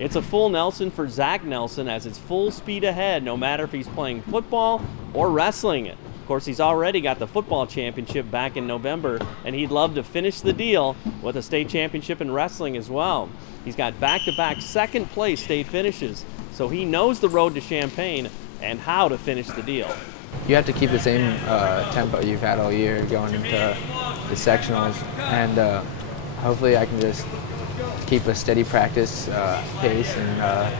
It's a full Nelson for Zach Nelson, as it's full speed ahead, no matter if he's playing football or wrestling it. Of course, he's already got the football championship back in November, and he'd love to finish the deal with a state championship in wrestling as well. He's got back-to-back second-place state finishes, so he knows the road to Champaign and how to finish the deal. You have to keep the same tempo you've had all year going into the sectionals, and hopefully I can just keep a steady practice pace and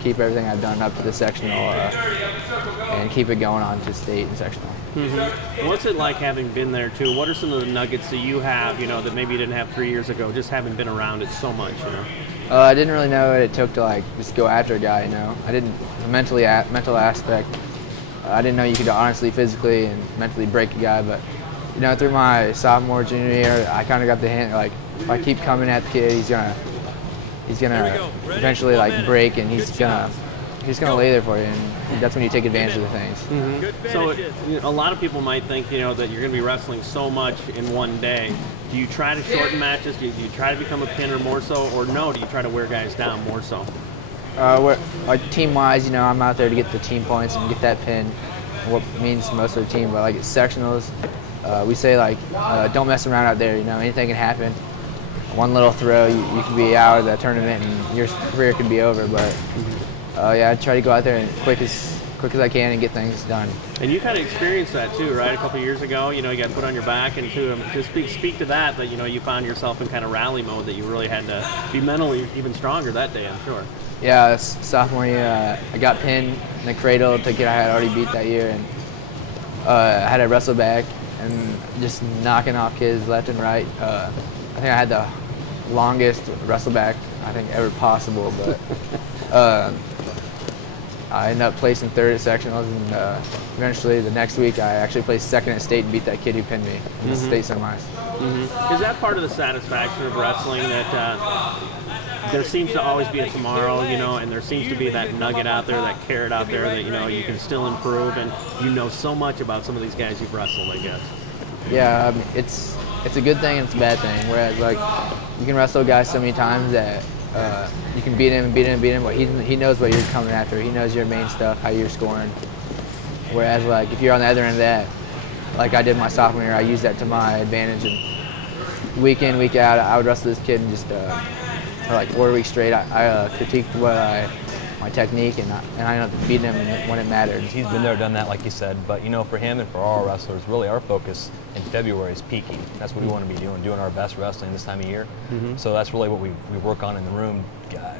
keep everything I've done up to the sectional and keep it going on to state and sectional. Mm-hmm. What's it like having been there too? What are some of the nuggets that you have, that maybe you didn't have 3 years ago, just having been around it so much, I didn't really know what it took to just go after a guy, I didn't, the mental aspect, I didn't know you could honestly, physically, and mentally break a guy, but through my sophomore, junior year, I kind of got the hint, if I keep coming at the kid, he's gonna eventually break, and he's gonna lay there for you, and that's when you take advantage of the things. Mm-hmm. So a lot of people might think, that you're gonna be wrestling so much in one day. Do you try to shorten matches? Do you try to become a pinner more so, or no? Do you try to wear guys down more so? Team-wise, I'm out there to get the team points and get that pin, what means most of the team. But at sectionals, we say don't mess around out there. Anything can happen. One little throw, you can be out of the tournament and your career could be over. But yeah, I try to go out there and quick as I can and get things done. And you kind of experienced that too, right? A couple of years ago, you got put on your back, and to speak to that, you found yourself in kind of rally mode, that you really had to be mentally even stronger that day, I'm sure. Yeah, sophomore year, I got pinned in the cradle to get I had already beat that year, and I had to wrestle back and just knocking off kids left and right. I think I had the longest wrestle back ever possible, but I ended up placing third at sectionals, and eventually the next week I actually placed second at state and beat that kid who pinned me in the state semis. Mm-hmm. Is that part of the satisfaction of wrestling, that there seems to always be a tomorrow, and there seems to be that nugget out there, that carrot out there, that you can still improve, and so much about some of these guys you've wrestled, I guess. Yeah, it's a good thing and it's a bad thing. Whereas you can wrestle guys so many times that you can beat him, but he knows what you're coming after. He knows your main stuff, how you're scoring. Whereas if you're on the other end of that, like I did my sophomore year, I used that to my advantage, and week in, week out, I would wrestle this kid, and just for 4 weeks straight, I critiqued my technique, and I ended up beating him when it mattered. He's been there, done that, like you said, but for him and for all our wrestlers, really our focus in February is peaking. That's what we want to be doing our best wrestling this time of year. Mm-hmm. So that's really what we work on in the room,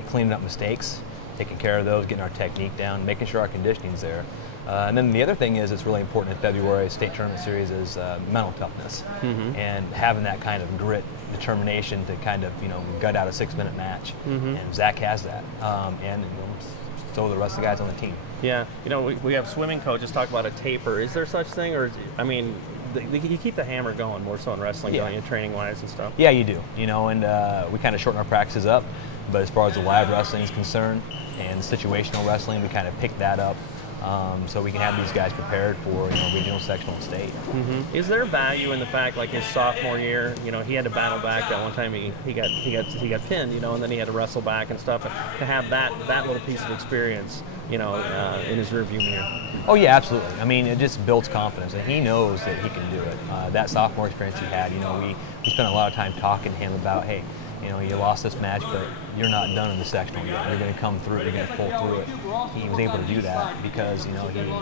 cleaning up mistakes, taking care of those, getting our technique down, making sure our conditioning's there. And then the other thing is, it's really important in February state tournament series, is mental toughness, and having that kind of grit, determination to kind of gut out a 6-minute match. And Zach has that, and so the rest of the guys on the team. Yeah, we have swimming coaches talk about a taper. Is there such thing, or you keep the hammer going more so in wrestling, don't you, training wise and stuff? Yeah, you do. And we kind of shorten our practices up, but as far as the live wrestling is concerned and situational wrestling, we kind of pick that up. So we can have these guys prepared for regional, sectional, and state. Mm-hmm. Is there value in the fact, his sophomore year, he had to battle back that one time he got pinned, and then he had to wrestle back and stuff, and to have that little piece of experience, in his rearview mirror? Oh yeah, absolutely. I mean, it just builds confidence, and he knows that he can do it. That sophomore experience he had, we spent a lot of time talking to him about, hey, you lost this match, but you're not done in the sectional yet. You're going to come through. You're going to pull through it. He was able to do that because he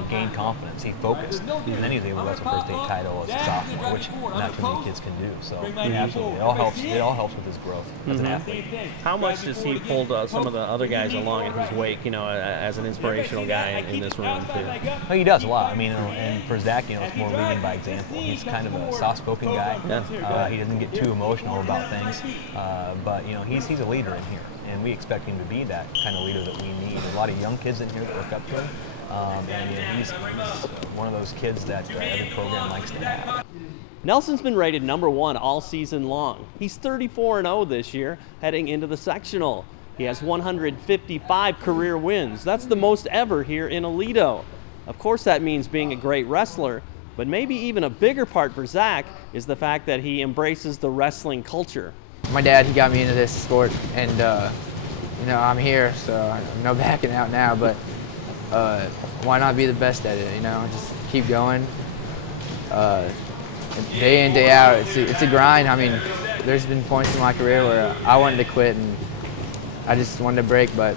gained confidence. He focused, and then he was able to wrestle for a state title as a sophomore, which not too many kids can do. So absolutely, it all helps with his growth as an athlete. How much does he pull some of the other guys along in his wake? As an inspirational guy in this room too. Oh, he does a lot. I mean, and for Zach, it's more leading by example. He's kind of a soft-spoken guy. Yeah. He doesn't get too emotional about things. But he's a leader in here, and we expect him to be that kind of leader that we need. A lot of young kids in here that look up to him, and he's one of those kids that every program likes to have. Nelson's been rated #1 all season long. He's 34-0 this year, heading into the sectional. He has 155 career wins. That's the most ever here in Aledo. Of course, that means being a great wrestler, but maybe even a bigger part for Zach is the fact that he embraces the wrestling culture. My dad, he got me into this sport, and you know, I'm here, so no backing out now, but why not be the best at it, you know? Just keep going. Day in, day out, it's a grind. I mean, there's been points in my career where I wanted to quit and I just wanted to break, but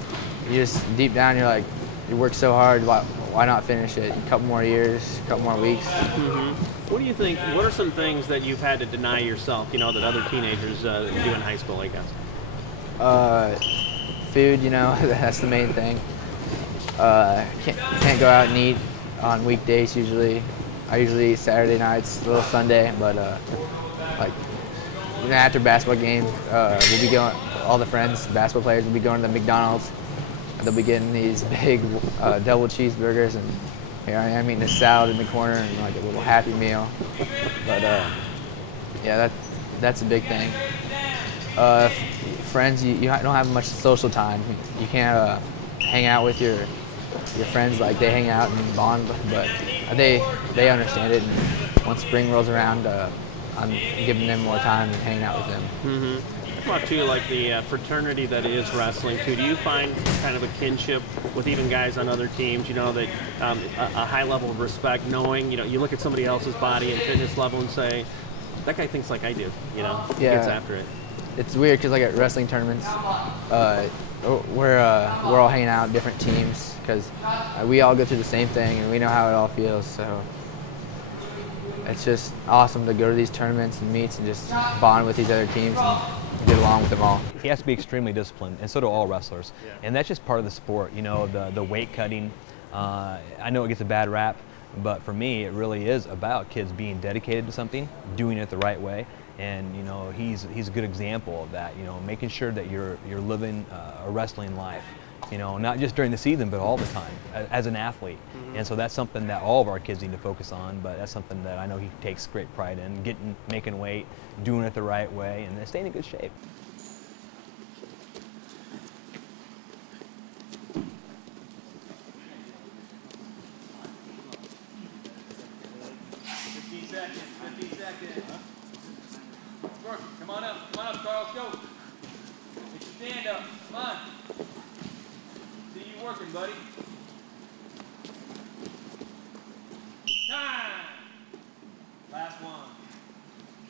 you just, deep down, you're like, you work so hard, why not finish it? A couple more years, a couple more weeks. What do you think, what are some things that you've had to deny yourself, you know, that other teenagers do in high school, I guess? Food, you know, that's the main thing. Can't go out and eat on weekdays usually. I usually eat Saturday nights, a little Sunday, but like, you know, after basketball games, we'll be going, all the friends, basketball players, will be going to the McDonald's. They'll be getting these big double cheeseburgers, and here I am eating a salad in the corner and like a little Happy Meal. But yeah, that's a big thing. Friends, you don't have much social time. You can't hang out with your friends like they hang out and bond, but they understand it. And once spring rolls around, I'm giving them more time and hanging out with them. What about too, like the fraternity that is wrestling too? Do you find kind of a kinship with even guys on other teams? You know, that a high level of respect, knowing, you know, you look at somebody else's body and fitness level and say, that guy thinks like I do. You know, he gets after it. It's weird because like at wrestling tournaments, we're all hanging out, different teams, because we all go through the same thing and we know how it all feels. So it's just awesome to go to these tournaments and meets and just bond with these other teams and get along with them all. He has to be extremely disciplined, and so do all wrestlers. And that's just part of the sport, you know, the weight cutting. I know it gets a bad rap, but for me, it really is about kids being dedicated to something, doing it the right way. And you know, he's a good example of that. You know, making sure that you're living a wrestling life. You know, not just during the season, but all the time as an athlete. And so that's something that all of our kids need to focus on. But that's something that I know he takes great pride in: making weight, doing it the right way, and staying in good shape. Come on up, Carl, go. Get your stand up, come on. See you working, buddy.